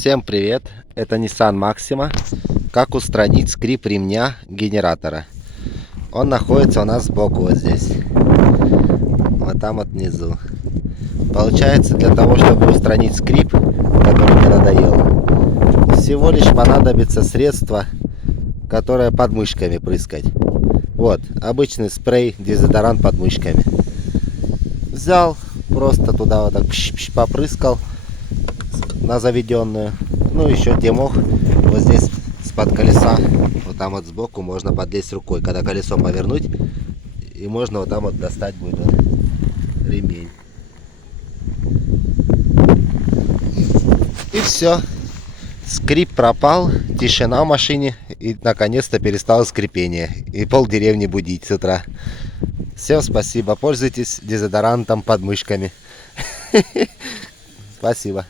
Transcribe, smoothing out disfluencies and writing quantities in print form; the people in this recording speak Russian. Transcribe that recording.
Всем привет, это Nissan Maxima. Как устранить скрип ремня генератора? Он находится у нас сбоку, вот здесь, вот там вот внизу. Получается, для того, чтобы устранить скрип, который мне надоел, всего лишь понадобится средство, которое под мышками прыскать. Вот, обычный спрей, дезодорант под мышками. Взял, просто туда вот так попрыскал на заведенную. Ну, еще где мог, вот здесь с-под колеса, вот там вот сбоку можно подлезть рукой, когда колесо повернуть, и можно вот там вот достать будет вот ремень. И все. Скрип пропал, тишина в машине, и наконец-то перестало скрипение. И пол деревни будить с утра. Всем спасибо, пользуйтесь дезодорантом под мышками. Спасибо.